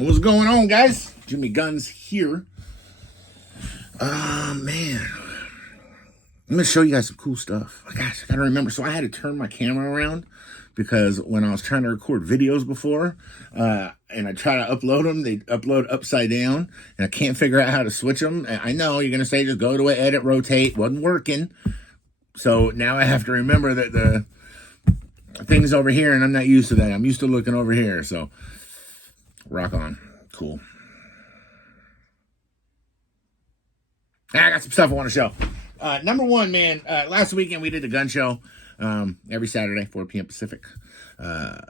What's going on, guys? Jimmy Guns here. Man. I'm going to show you guys some cool stuff. Gosh, I got to remember. So I had to turn my camera around because when I was trying to record videos before, and I try to upload them, they upload upside down, and I can't figure out how to switch them. And I know you're going to say just go to it, edit, rotate. Wasn't working. So now I have to remember that the thing's over here, and I'm not used to that. I'm used to looking over here. So rock on. Cool. I got some stuff I want to show. Number one, man, last weekend we did the gun show every Saturday, 4 p.m. Pacific. The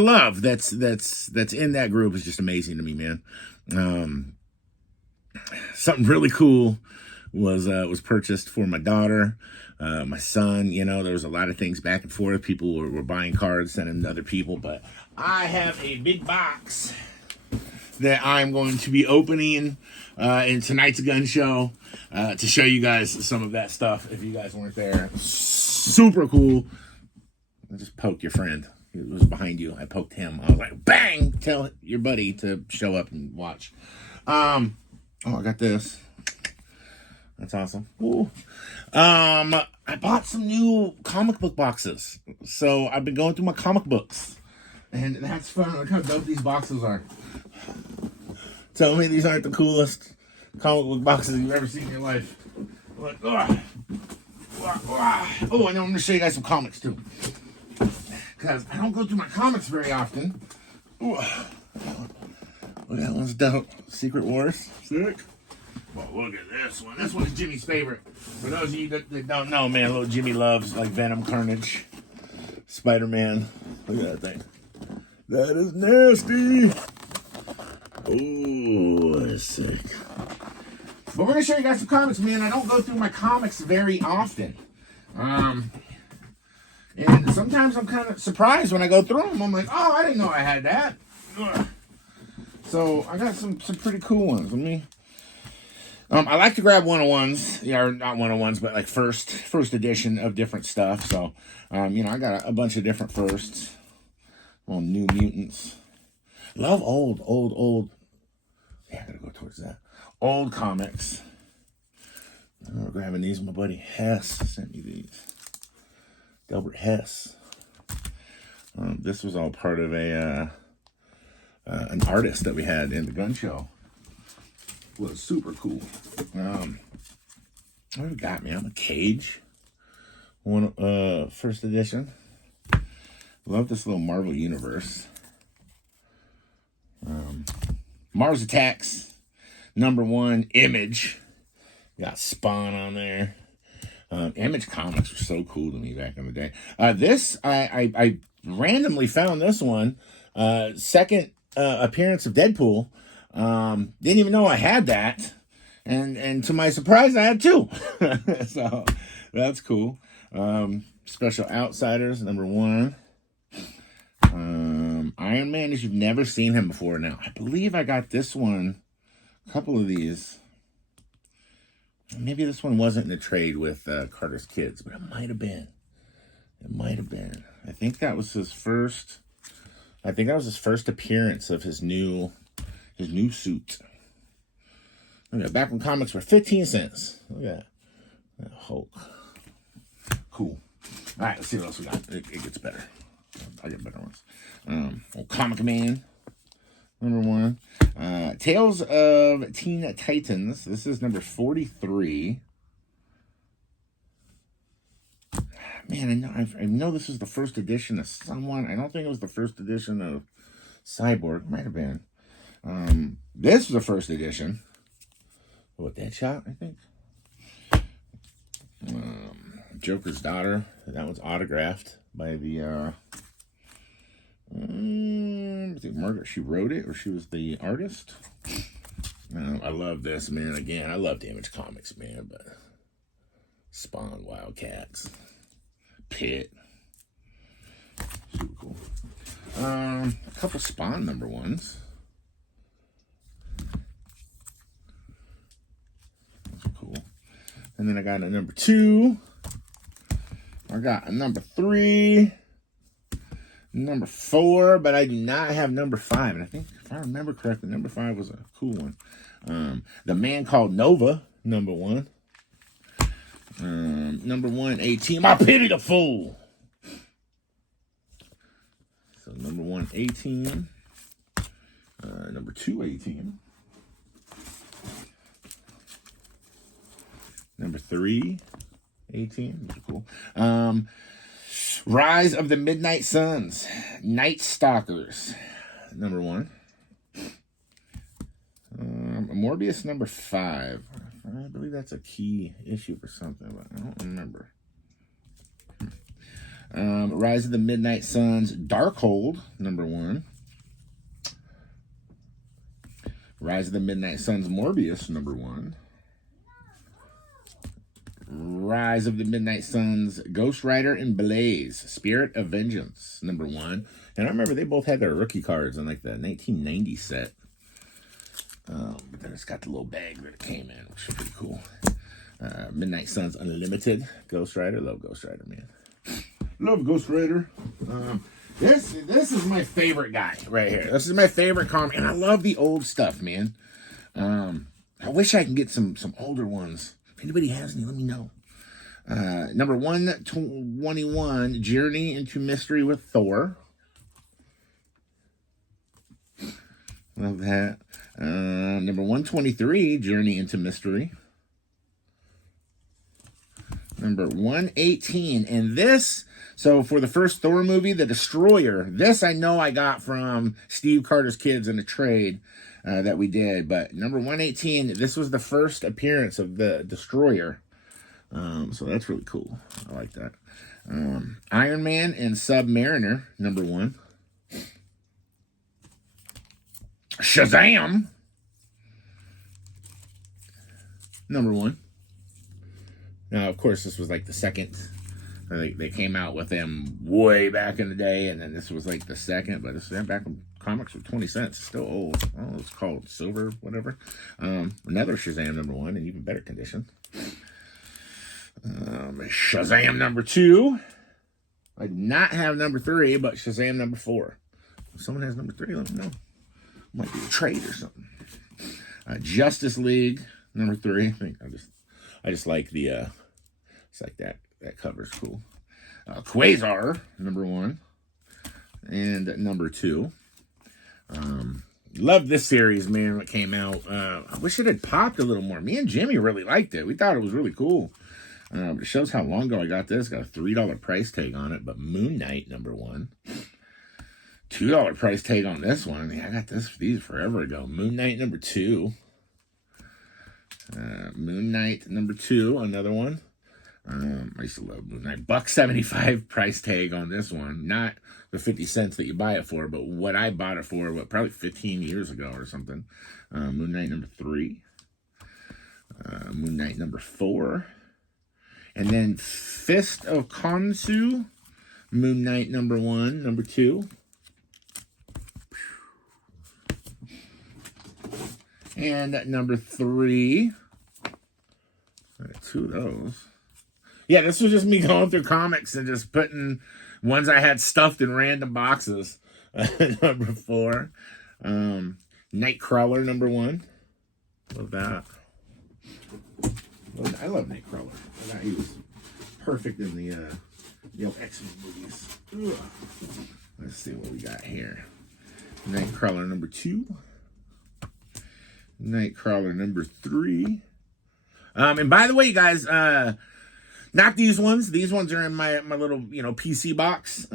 love that's in that group is just amazing to me, man. Something really cool was purchased for my daughter, my son. You know, there was a lot of things back and forth. People were buying cards, sending them to other people, but I have a big box that I'm going to be opening in tonight's gun show to show you guys some of that stuff if you guys weren't there. Super cool. I just poked your friend. He was behind you. I poked him. I was like, bang! Tell your buddy to show up and watch. Oh, I got this. That's awesome. Ooh. I bought some new comic book boxes. So I've been going through my comic books. And that's fun. Look how dope these boxes are. Tell me these aren't the coolest comic book boxes you've ever seen in your life. Like, oh, and then I'm going to show you guys some comics too. Because I don't go through my comics very often. Ooh. Look, that one's dope. Secret Wars. Sick. Well, look at this one. This one's Jimmy's favorite. For those of you that don't know, man, little Jimmy loves like Venom, Carnage, Spider-Man. Look at that thing. That is nasty. Oh, that's sick. But we're going to show you guys some comics, man. I don't go through my comics very often. And sometimes I'm kind of surprised when I go through them. I'm like, oh, I didn't know I had that. Ugh. So I got some pretty cool ones. Let me... I like to grab 101s, yeah, or not 101s, but like first edition of different stuff. So, you know, I got a bunch of different firsts. Well, New Mutants. Love old. Yeah, I gotta go towards that. Old comics. I'm grabbing these. My buddy Hess sent me these. Delbert Hess. This was all part of an artist that we had in the gun show. Was super cool. What do we got, man? A Cage. First edition. Love this little Marvel Universe. Mars Attacks. #1, Image. Got Spawn on there. Image comics were so cool to me back in the day. This, I randomly found this one. Second appearance of Deadpool. Didn't even know I had that. And to my surprise, I had 2. So, that's cool. Special Outsiders, #1. Iron Man, if you've never seen him before. Now, I believe I got this one, a couple of these. Maybe this one wasn't in a trade with Carter's Kids, but it might have been. I think that was his first appearance of his new suit. Look at that. Back when comics were 15 cents. Look at that Hulk. Cool. All right, let's see what else we got. It gets better. I get better ones. Comic Man, #1. Tales of Teen Titans. This is number 43. Man, I know this is the first edition of someone. I don't think it was the first edition of Cyborg. Might have been. This was the first edition. What, Deadshot, I think? Joker's Daughter. That one's autographed by the... I think Margaret, she wrote it, or she was the artist. I love this, man. Again, I loved Image Comics, man, but Spawn, Wildcats, Pit, super cool. A couple Spawn #1s. That's cool. And then I got a #2. I got a #3. number 4, but I do not have number 5. And I think, if I remember correctly, number 5 was a cool one. The Man Called Nova, number 1. Number 1, A-Team. I Pity the Fool. So number 1, A-Team. Number 2, A-Team. Number 3, A-Team. Those are cool. Rise of the Midnight Suns. Night Stalkers. Number 1. Morbius, number 5. I believe that's a key issue for something, but I don't remember. Rise of the Midnight Suns. Darkhold, number 1. Rise of the Midnight Suns. Morbius, number 1. Rise of the Midnight Suns, Ghost Rider and Blaze, Spirit of Vengeance, number 1. And I remember they both had their rookie cards in like the 1990 set. But then it's got the little bag that it came in, which is pretty cool. Midnight Suns Unlimited, Ghost Rider. Love Ghost Rider, man. Love Ghost Rider. This is my favorite guy right here. This is my favorite comic, and I love the old stuff, man. I wish I can get some older ones. If anybody has any, let me know. Number 121, Journey into Mystery with Thor. Love that. Number 123, Journey into Mystery. Number 118, and this, so for the first Thor movie, The Destroyer, this I know I got from Steve Carter's Kids in a trade that we did, but number 118, this was the first appearance of the Destroyer, so that's really cool. I like that. Iron Man and Submariner, number 1. Shazam, number 1. Now, of course, this was like the second. They came out with them way back in the day, and then this was like the second, but this is back when comics were 20 cents. It's still old. Oh, it's called Silver, whatever. Another Shazam number 1 in even better condition. Shazam number 2. I do not have number 3, but Shazam number 4. If someone has number 3, let me know. Might be a trade or something. Justice League number 3. I just like the it's like that cover's cool. Quasar number 1 and number 2. Love this series, man, when it came out. I wish it had popped a little more. Me and Jimmy really liked it. We thought it was really cool. But it shows how long ago I got this. Got a $3 price tag on it, but Moon Knight number 1. $2 price tag on this one. Yeah, I got these forever ago. Moon Knight number 2. Moon Knight number 2, another one. I used to love Moon Knight. $1.75 price tag on this one. Not the 50 cents that you buy it for, but what I bought it for, probably 15 years ago or something. Moon Knight number 3. Moon Knight number 4. And then Fist of Khonshu. Moon Knight number 1, number 2. And number 3. Got 2 of those. Yeah, this was just me going through comics and just putting ones I had stuffed in random boxes. Number 4. Nightcrawler number 1. Love that. I love Nightcrawler. I thought he was perfect in the old X-Men movies. Ugh. Let's see what we got here. Nightcrawler number 2. Nightcrawler number 3. And by the way, you guys, not these ones. These ones are in my little, PC box.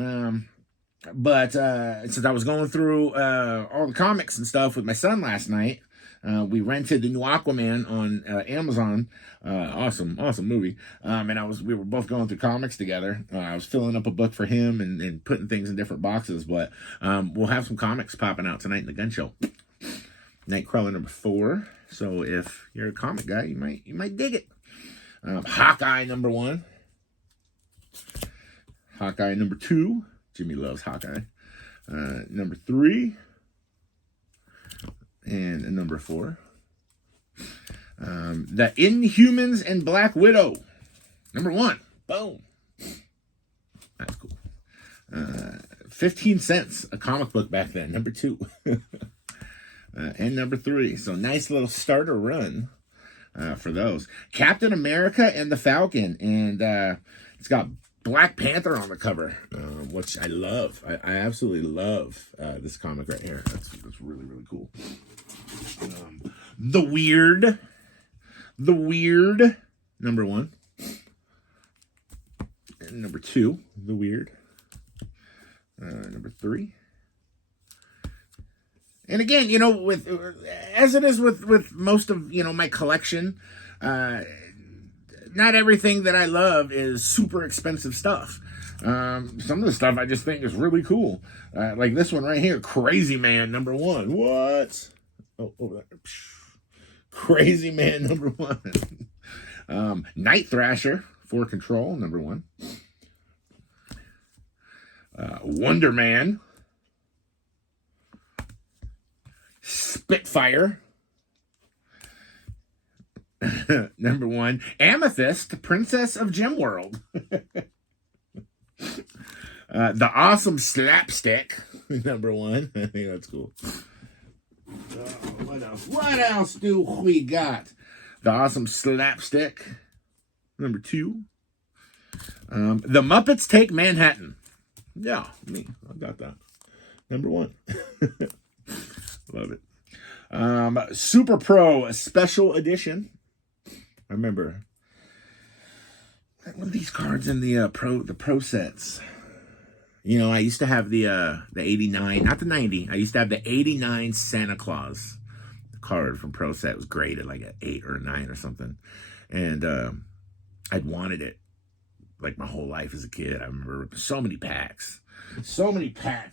But since I was going through all the comics and stuff with my son last night, we rented the new Aquaman on Amazon. Awesome movie. And we were both going through comics together. I was filling up a book for him and putting things in different boxes. But we'll have some comics popping out tonight in the gun show. Nightcrawler number 4. So if you're a comic guy, you might dig it. Hawkeye number 1. Hawkeye number 2. Jimmy loves Hawkeye. Number 3. And number 4. The Inhumans and Black Widow. Number 1. Boom. That's cool. 15 cents a comic book back then, number 2. And number 3. So nice little starter run for those. Captain America and the Falcon. And it's got Black Panther on the cover, which I love. I absolutely love this comic right here. That's really, really cool. The Weird, number 1. And number 2, The Weird. Number 3. And again, you know, with as it is with most of, you know, my collection, not everything that I love is super expensive stuff. Some of the stuff I just think is really cool. Like this one right here, Crazy Man number 1. What? Oh, over there. Crazy Man number 1. Night Thrasher for Control number 1. Wonder Man. Spitfire. Number 1. Amethyst, Princess of Gem World. The Awesome Slapstick, number 1. I think that's cool. What else? What else do we got? The Awesome Slapstick, number 2. The Muppets Take Manhattan. Yeah, me. I got that. Number 1. Love it. Super Pro Special Edition. I remember one of these cards in the pro sets. You know, I used to have the 89, not the 90. I used to have the 89 Santa Claus card from Pro Set. It was graded like an 8 or a 9 or something. And I'd wanted it like my whole life as a kid. I remember so many packs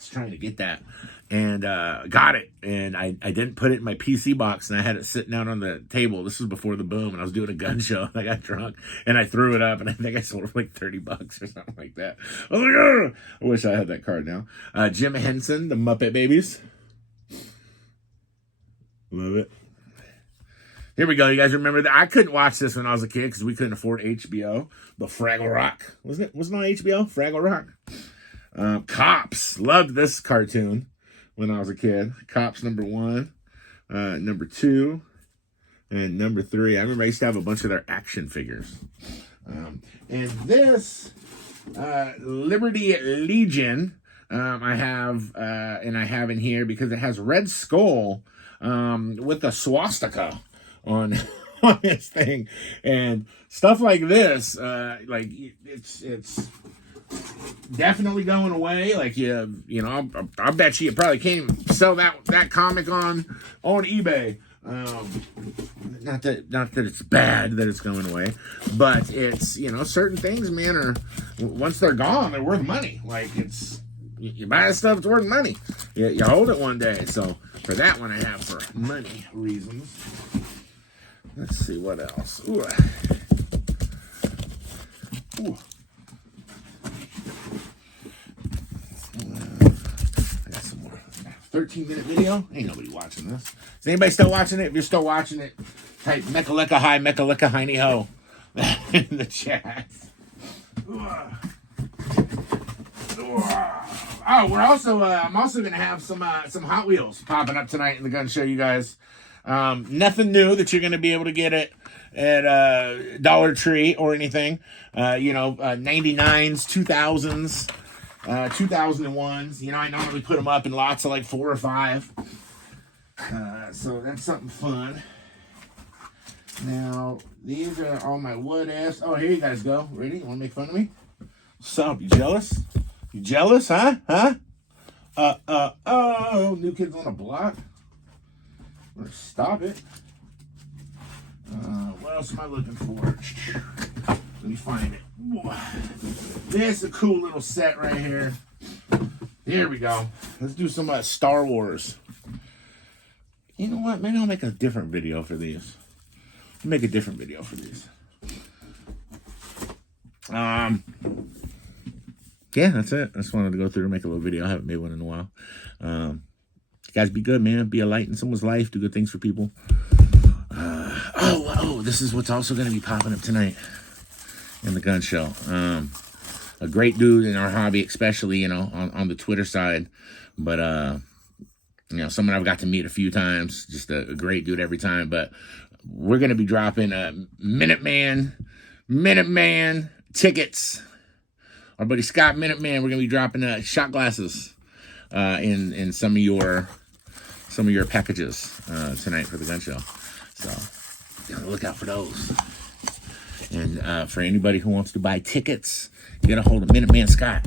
trying to get that, and got it. And I didn't put it in my PC box, and I had it sitting out on the table. This was before the boom, and I was doing a gun show, and I got drunk, and I threw it up, and I think I sold it for like $30 or something like that. I was like, oh, I wish I had that card now. Jim Henson, The Muppet Babies. Love it. Here we go. You guys remember that? I couldn't watch this when I was a kid because we couldn't afford HBO. But Fraggle Rock. Wasn't it on HBO? Fraggle Rock. Cops. Loved this cartoon when I was a kid. Cops number 1. Number 2. And number 3. I remember I used to have a bunch of their action figures. And this Liberty Legion I have in here because it has Red Skull with a swastika on this thing, and stuff like this, like it's definitely going away. Like you know, I bet you probably can't even sell that comic on eBay. Not that it's bad that it's going away, but it's, you know, certain things, man, are once they're gone, they're worth money. Like it's you buy this stuff, it's worth money. You hold it one day. So for that one, I have for money reasons. Let's see what else. Ooh. Ooh. I got some more. 13-minute video. Ain't nobody watching this. Is anybody still watching it? If you're still watching it, type Mechaleka Hi, Mechaleka Heiny Ho in the chat. Oh, we're also I'm also gonna have some Hot Wheels popping up tonight in the gun show, you guys. Nothing new that you're gonna be able to get it at Dollar Tree or anything. You know, 99s, 2000s, 2001s. You know, I normally put them up in lots of like 4 or 5. So that's something fun. Now, these are all my wood ass. Oh, here you guys go. Ready? You want to make fun of me? What's up? You jealous? You jealous, huh? Huh? Oh, New Kids on the Block. I'm gonna stop it. What else am I looking for? Let me find it. This is a cool little set right here. Here we go. Let's do some Star Wars. You know what? Maybe I'll make a different video for these. Make a different video for these. Yeah, that's it. I just wanted to go through and make a little video. I haven't made one in a while. You guys be good, man. Be a light in someone's life. Do good things for people. Oh, this is what's also going to be popping up tonight in the gun show. a great dude in our hobby, especially, you know, on the Twitter side. But, you know, someone I've got to meet a few times, just a great dude every time. But we're going to be dropping Minuteman tickets. Our buddy Scott Minuteman, we're going to be dropping shot glasses in some of your packages tonight for the gun show. So look out for those. And for anybody who wants to buy tickets, get a hold of Minuteman Scott.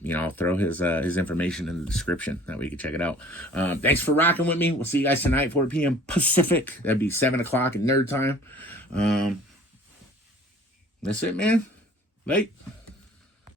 You know, I'll throw his information in the description. That way you can check it out. Thanks for rocking with me. We'll see you guys tonight, 4 p.m. Pacific. That'd be 7 o'clock in nerd time. That's it, man. Late.